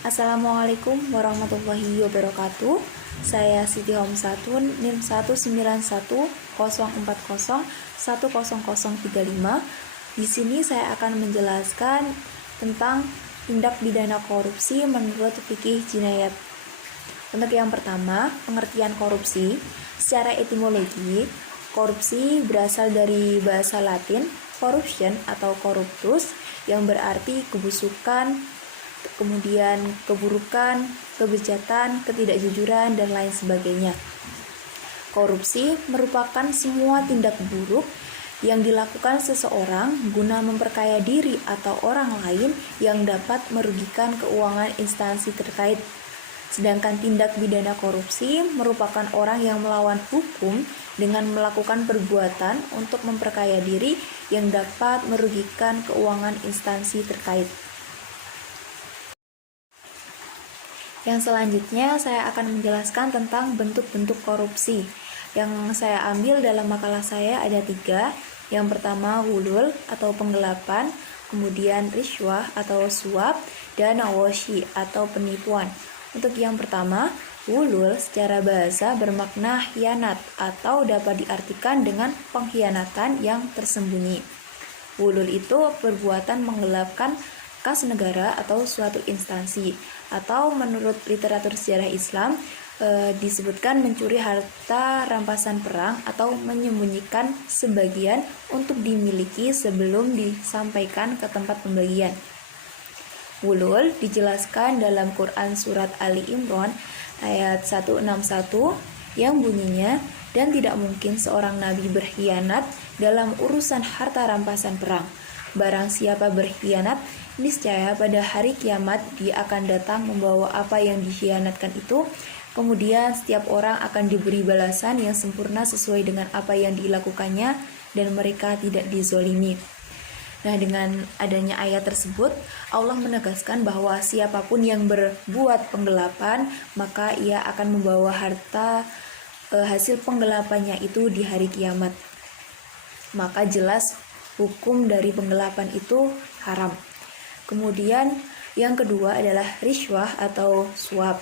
Assalamualaikum warahmatullahi wabarakatuh. Saya Siti Homsatun, NIM 19104010035. Di sini saya akan menjelaskan tentang tindak pidana korupsi menurut fikih jinayat. Untuk yang pertama, pengertian korupsi. Secara etimologi, korupsi berasal dari bahasa Latin corruption atau corruptus yang berarti kebusukan, kemudian keburukan, kebejatan, ketidakjujuran, dan lain sebagainya. Korupsi merupakan semua tindak buruk yang dilakukan seseorang guna memperkaya diri atau orang lain yang dapat merugikan keuangan instansi terkait. Sedangkan tindak pidana korupsi merupakan orang yang melawan hukum dengan melakukan perbuatan untuk memperkaya diri yang dapat merugikan keuangan instansi terkait. Yang selanjutnya saya akan menjelaskan tentang bentuk-bentuk korupsi. Yang saya ambil dalam makalah saya ada 3. Yang pertama hulul atau penggelapan, kemudian riswah atau suap, dan washi atau penipuan. Untuk yang pertama, hulul secara bahasa bermakna khianat atau dapat diartikan dengan pengkhianatan yang tersembunyi. Hulul itu perbuatan menggelapkan kas negara atau suatu instansi, atau menurut literatur sejarah Islam disebutkan mencuri harta rampasan perang atau menyembunyikan sebagian untuk dimiliki sebelum disampaikan ke tempat pembagian. Hulul dijelaskan dalam Quran surat Ali Imran ayat 161 yang bunyinya, dan tidak mungkin seorang nabi berkhianat dalam urusan harta rampasan perang. Barang siapa berkhianat, niscaya pada hari kiamat dia akan datang membawa apa yang dikhianatkan itu. Kemudian setiap orang akan diberi balasan yang sempurna sesuai dengan apa yang dilakukannya, dan mereka tidak dizolimi. Nah, dengan adanya ayat tersebut, Allah menegaskan bahwa siapapun yang berbuat penggelapan, maka ia akan membawa harta hasil penggelapannya itu di hari kiamat. Maka jelas hukum dari penggelapan itu haram. Kemudian yang kedua adalah riswah atau suap.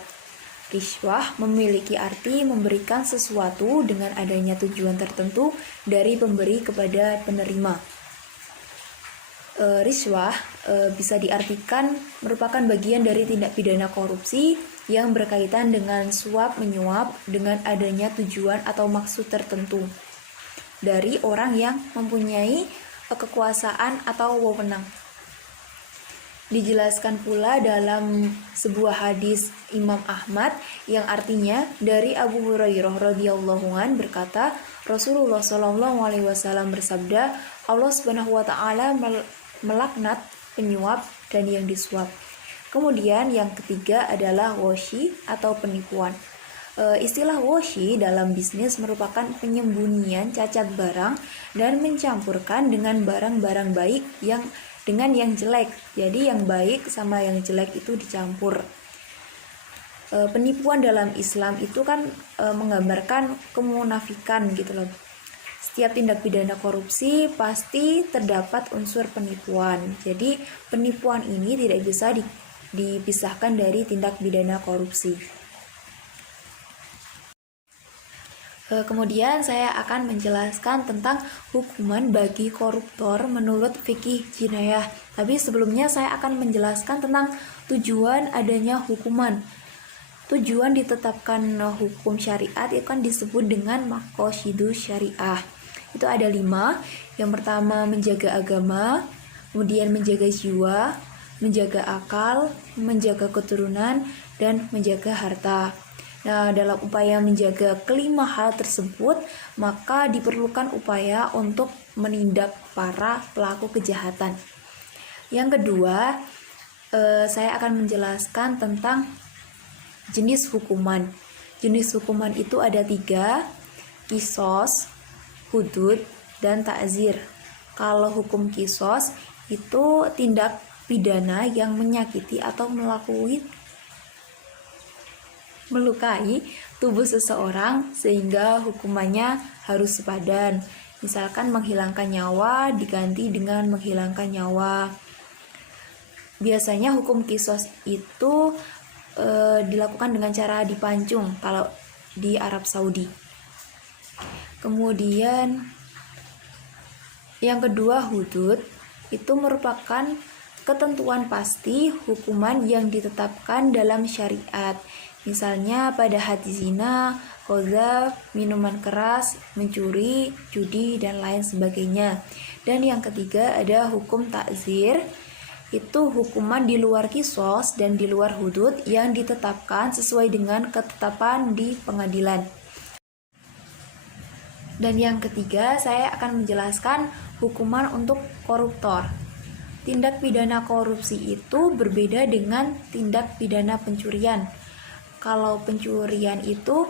Riswah memiliki arti memberikan sesuatu dengan adanya tujuan tertentu dari pemberi kepada penerima. Riswah bisa diartikan merupakan bagian dari tindak pidana korupsi yang berkaitan dengan suap menyuap dengan adanya tujuan atau maksud tertentu dari orang yang mempunyai kekuasaan atau wewenang. Dijelaskan pula dalam sebuah hadis Imam Ahmad yang artinya dari Abu Hurairah radhiyallahu an berkata, Rasulullah shallallahu alaihi wasallam bersabda, Allah Subhanahu wa taala melaknat penyuap dan yang disuap. Kemudian yang ketiga adalah washi atau penipuan. Istilah washi dalam bisnis merupakan penyembunyian cacat barang dan mencampurkan dengan barang-barang baik dengan yang jelek. Jadi yang baik sama yang jelek itu dicampur. Penipuan dalam Islam itu kan menggambarkan kemunafikan gitu loh. Setiap tindak pidana korupsi pasti terdapat unsur penipuan. Jadi penipuan ini tidak bisa dipisahkan dari tindak pidana korupsi. Kemudian saya akan menjelaskan tentang hukuman bagi koruptor menurut fikih jinayah. Tapi sebelumnya saya akan menjelaskan tentang tujuan adanya hukuman. Tujuan ditetapkan hukum syariat itu kan disebut dengan maqasidus syariah. Itu ada 5. Yang pertama menjaga agama, kemudian menjaga jiwa, menjaga akal, menjaga keturunan, dan menjaga harta. Nah, dalam upaya menjaga kelima hal tersebut, maka diperlukan upaya untuk menindak para pelaku kejahatan. Yang kedua, saya akan menjelaskan tentang jenis hukuman. Jenis hukuman itu ada 3, kisos, hudud, dan ta'zir. Kalau hukum kisos itu tindak pidana yang menyakiti atau melukai tubuh seseorang sehingga hukumannya harus sepadan. Misalkan menghilangkan nyawa diganti dengan menghilangkan nyawa. biasanya hukum kisos itu dilakukan dengan cara dipancung kalau di Arab Saudi. Kemudian yang kedua, hudud itu merupakan ketentuan pasti hukuman yang ditetapkan dalam syariat. Misalnya pada had zina, qadzaf, minuman keras, mencuri, judi, dan lain sebagainya. Dan yang ketiga ada hukum takzir, itu hukuman di luar kisos dan di luar hudud yang ditetapkan sesuai dengan ketetapan di pengadilan. Dan yang ketiga, saya akan menjelaskan hukuman untuk koruptor. Tindak pidana korupsi itu berbeda dengan tindak pidana pencurian. Kalau pencurian itu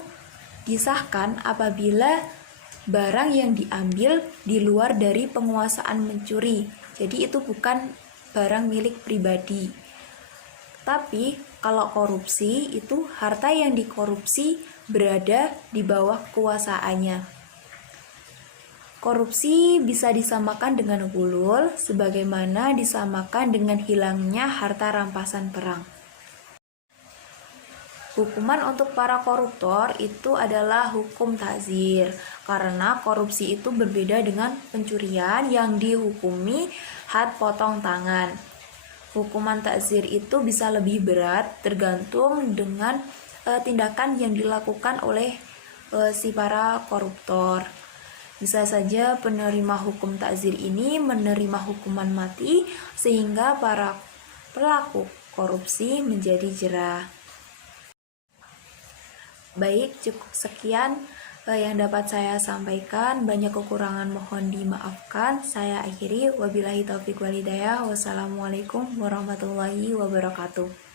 disahkan apabila barang yang diambil di luar dari penguasaan mencuri. Jadi itu bukan barang milik pribadi. Tapi kalau korupsi itu harta yang dikorupsi berada di bawah kekuasaannya. Korupsi bisa disamakan dengan gulul, sebagaimana disamakan dengan hilangnya harta rampasan perang. Hukuman untuk para koruptor itu adalah hukum takzir, karena korupsi itu berbeda dengan pencurian yang dihukumi had potong tangan. Hukuman takzir itu bisa lebih berat tergantung dengan tindakan yang dilakukan oleh si para koruptor. Bisa saja penerima hukum takzir ini menerima hukuman mati sehingga para pelaku korupsi menjadi jera. Baik, cukup sekian yang dapat saya sampaikan. Banyak kekurangan mohon dimaafkan. Saya akhiri, wabillahi taufiq wal hidayah. Wassalamualaikum warahmatullahi wabarakatuh.